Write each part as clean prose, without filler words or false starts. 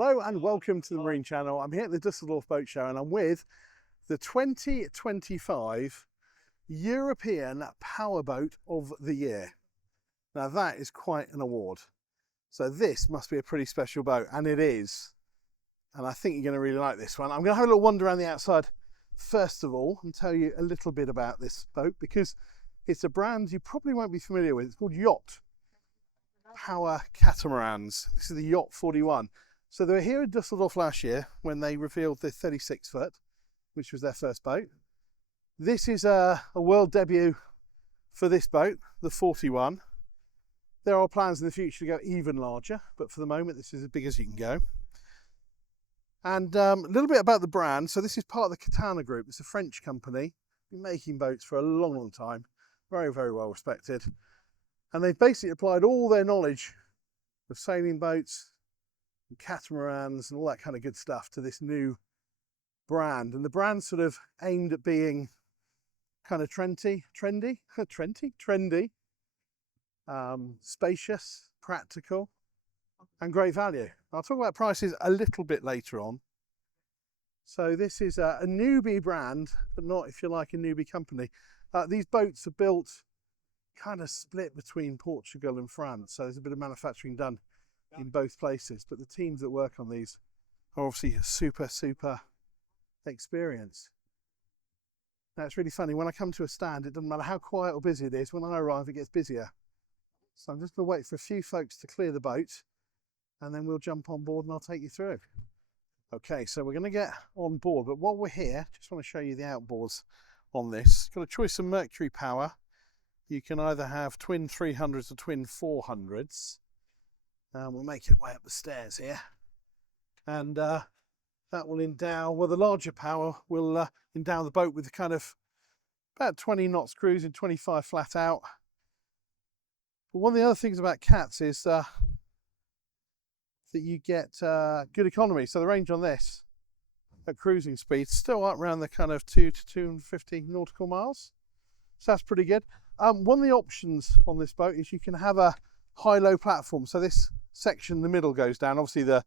Hello and welcome to the Marine Channel. I'm here at the Düsseldorf Boat Show and I'm with the 2025 European Powerboat of the Year. Now that is quite an award. So this must be a pretty special boat, and it is. And I think you're going to really like this one. I'm going to have a little wander around the outside first of all and tell you a little bit about this boat, because it's a brand you probably won't be familiar with. It's called YOT. Power catamarans. This is the YOT 41. So they were here in Düsseldorf last year when they revealed the 36 foot, which was their first boat. This is a world debut for this boat, the 41. There are plans in the future to go even larger, but for the moment this is as big as you can go. And a little bit about the brand. So this is part of the Katana Group. It's a French company, been making boats for a long, long time. Very, very well respected. And they've basically applied all their knowledge of sailing boats and catamarans and all that kind of good stuff to this new brand. And the brand's sort of aimed at being kind of trendy, spacious, practical, and great value. I'll talk about prices a little bit later on. So this is a newbie brand, but not, if you like, a newbie company. These boats are built kind of split between Portugal and France, so there's a bit of manufacturing done in both places, but the teams that work on these are obviously super experienced. Now it's really funny, when I come to a stand, it doesn't matter how quiet or busy it is, when I arrive it gets busier. So I'm just going to wait for a few folks to clear the boat and then we'll jump on board and I'll take you through. Okay, so we're going to get on board, but while we're here, just want to show you the outboards on this. Got a choice of Mercury power. You can either have twin 300s or twin 400s. We'll make our way up the stairs here. And that will endow, well, the larger power will endow the boat with a kind of about 20 knots cruising, 25 flat out. But one of the other things about cats is that you get good economy. So the range on this at cruising speed still up around the kind of 2 to 250 nautical miles. So that's pretty good. One of the options on this boat is you can have a high-low platform. So this section in the middle goes down. Obviously the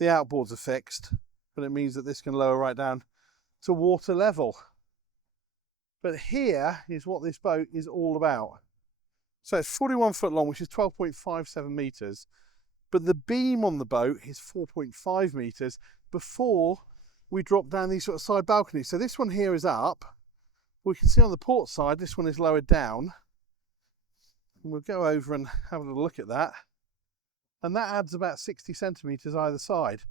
outboards are fixed, but it means that this can lower right down to water level. But here is what this boat is all about. So it's 41 foot long, which is 12.57 meters, but the beam on the boat is 4.5 meters before we drop down these sort of side balconies. So this one here is up. We can see on the port side, this one is lowered down. And we'll go over and have a little look at that. And that adds about 60 centimeters either side.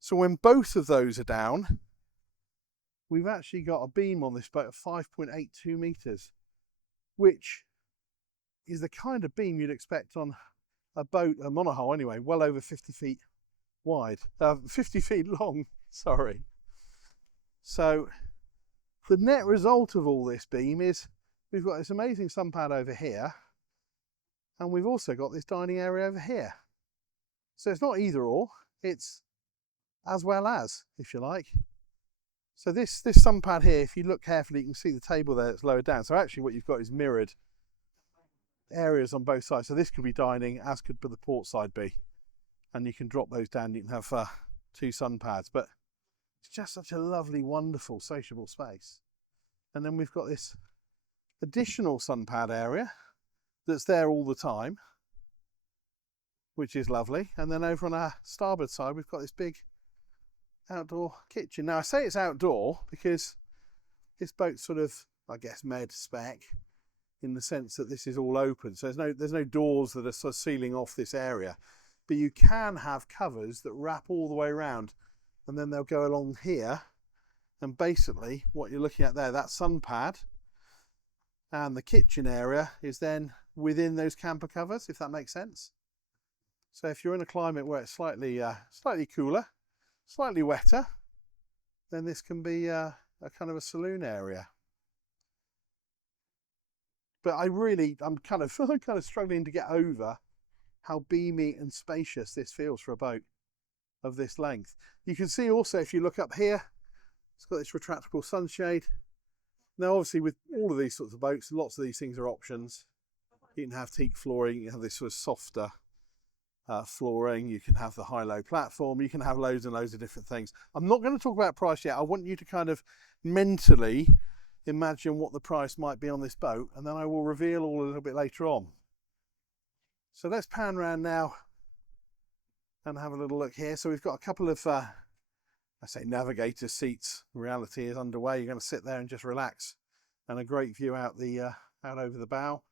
So when both of those are down, we've actually got a beam on this boat of 5.82 meters, which is the kind of beam you'd expect on a boat, a monohull anyway, well over 50 feet wide, 50 feet long, sorry. So the net result of all this beam is we've got this amazing sun pad over here, and we've also got this dining area over here. So it's not either or, it's as well as, if you like. So this sun pad here, if you look carefully, you can see the table there that's lowered down. So actually what you've got is mirrored areas on both sides. So this could be dining, as could the port side be. And you can drop those down, you can have two sun pads. But it's just such a lovely, wonderful, sociable space. And then we've got this additional sun pad area that's there all the time, which is lovely. And then over on our starboard side, we've got this big outdoor kitchen. Now I say it's outdoor because this boat's sort of, I guess, med spec in the sense that this is all open. So there's no doors that are sort of sealing off this area, but you can have covers that wrap all the way around, and then they'll go along here. And basically what you're looking at there, that sun pad and the kitchen area is then within those camper covers, if that makes sense. So if you're in a climate where it's slightly cooler, slightly wetter, then this can be a kind of a saloon area. But I'm kind of struggling to get over how beamy and spacious this feels for a boat of this length. You can see also, if you look up here, it's got this retractable sunshade. Now obviously with all of these sorts of boats, lots of these things are options. You can have teak flooring, you can have this sort of softer flooring, you can have the high-low platform, you can have loads and loads of different things. I'm not going to talk about price yet. I want you to kind of mentally imagine what the price might be on this boat, and then I will reveal all a little bit later on. So let's pan around now and have a little look here. So we've got a couple of, I say navigator seats. Reality is underway. You're going to sit there and just relax, and a great view out out over the bow.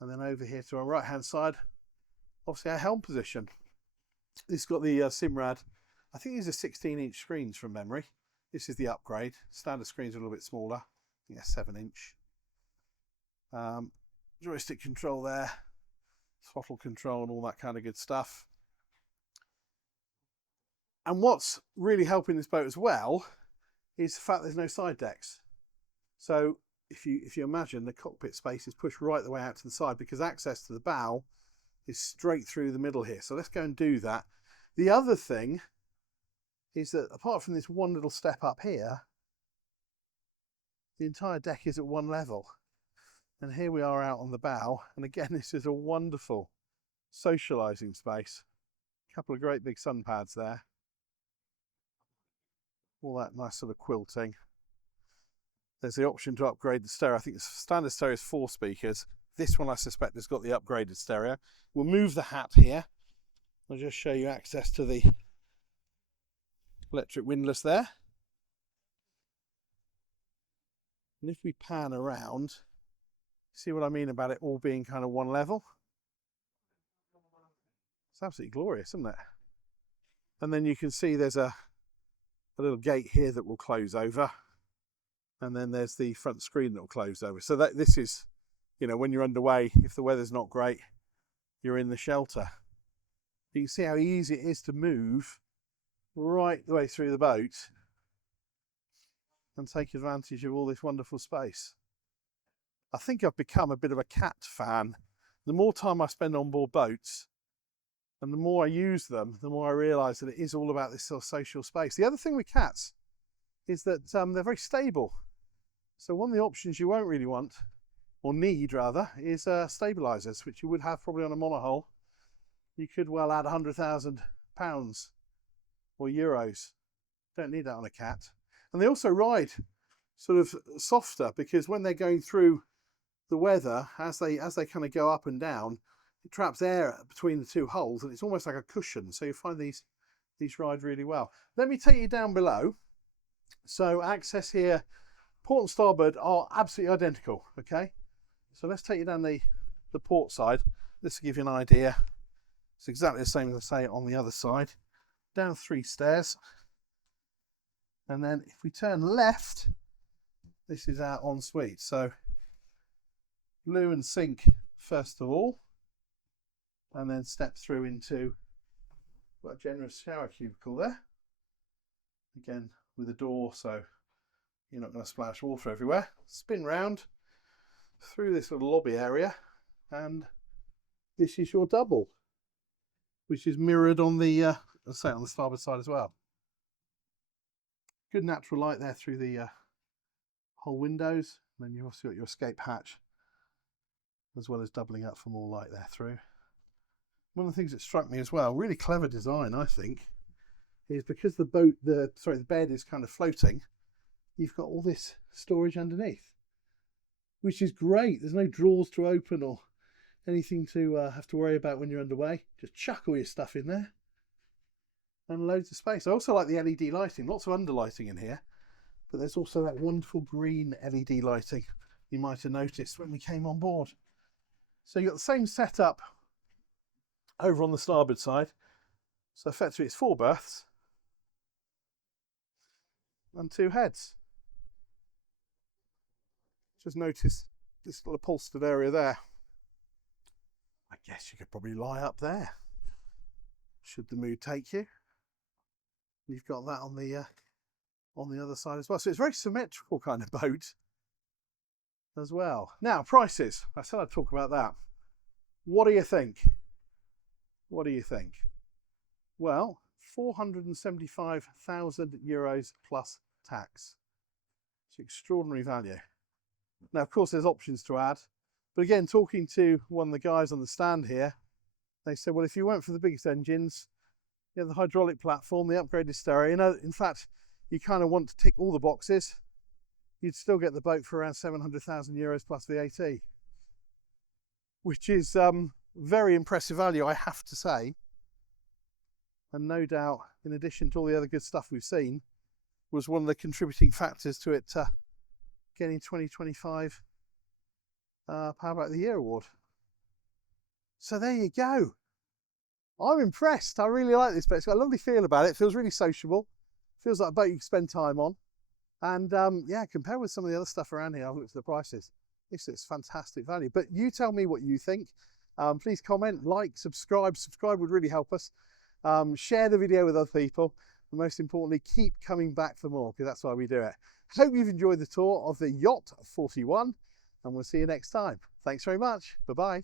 And then over here to our right hand side, obviously our helm position. This has got the Simrad. I think these are 16-inch screens from memory. This is the upgrade. Standard screens are a little bit smaller. I think they're 7-inch. Joystick control there, throttle control and all that kind of good stuff. And what's really helping this boat as well is the fact there's no side decks. So if you imagine, the cockpit space is pushed right the way out to the side because access to the bow is straight through the middle here. So let's go and do that. The other thing is that apart from this one little step up here, the entire deck is at one level. And here we are out on the bow. And again, this is a wonderful socialising space. A couple of great big sun pads there. All that nice sort of quilting. There's the option to upgrade the stereo. I think the standard stereo is 4 speakers. This one I suspect has got the upgraded stereo. We'll move the hat here. I'll just show you access to the electric windlass there. And if we pan around, see what I mean about it all being kind of one level? It's absolutely glorious, isn't it? And then you can see there's a little gate here that will close over. And then there's the front screen that will close over. So that this is, you know, when you're underway, if the weather's not great, you're in the shelter. You can see how easy it is to move right the way through the boat and take advantage of all this wonderful space. I think I've become a bit of a cat fan. The more time I spend on board boats and the more I use them, the more I realise that it is all about this sort of social space. The other thing with cats is that they're very stable. So one of the options you won't really want, or need rather, is stabilisers, which you would have probably on a monohull. You could well add £100,000 or euros. Don't need that on a cat. And they also ride sort of softer because when they're going through the weather, as they kind of go up and down, it traps air between the two hulls and it's almost like a cushion. So you find these ride really well. Let me take you down below. So access here, port and starboard are absolutely identical, okay? So let's take you down the port side. This will give you an idea. It's exactly the same as I say on the other side. Down 3 stairs. And then if we turn left, this is our ensuite. So loo and sink first of all, and then step through into quite a generous shower cubicle there. Again, with a door, so you're not going to splash water everywhere. Spin round through this little lobby area, and this is your double, which is mirrored on the, on the starboard side as well. Good natural light there through the whole windows. And then you've also got your escape hatch, as well as doubling up for more light there through. One of the things that struck me as well, really clever design, I think, is because the bed is kind of floating, you've got all this storage underneath, which is great. There's no drawers to open or anything to have to worry about when you're underway. Just chuck all your stuff in there and loads of space. I also like the LED lighting, lots of underlighting in here, but there's also that wonderful green LED lighting you might have noticed when we came on board. So you've got the same setup over on the starboard side. So effectively it's 4 berths and 2 heads. Just notice this little upholstered area there. I guess you could probably lie up there, should the mood take you. You've got that on the other side as well. So it's a very symmetrical kind of boat as well. Now, prices. I said I'd talk about that. What do you think? What do you think? Well, €475,000 plus tax. It's extraordinary value. Now, of course, there's options to add. But again, talking to one of the guys on the stand here, They said, well, if you went for the biggest engines, you know, the hydraulic platform, the upgraded stereo, you know, in fact, you kind of want to tick all the boxes, you'd still get the boat for around 700,000 euros plus VAT, which is very impressive value, I have to say. And no doubt, in addition to all the other good stuff we've seen, was one of the contributing factors to it getting 2025 Power Boat of the Year award. So there you go. I'm impressed. I really like this boat. It's got a lovely feel about it. It feels really sociable. Feels like a boat you can spend time on. And yeah, compared with some of the other stuff around here, I've looked at the prices. This is fantastic value. But you tell me what you think. Please comment, like, subscribe. Subscribe would really help us. Share the video with other people. And most importantly, keep coming back for more, because that's why we do it. Hope you've enjoyed the tour of the YOT 41, and we'll see you next time. Thanks very much. Bye-bye.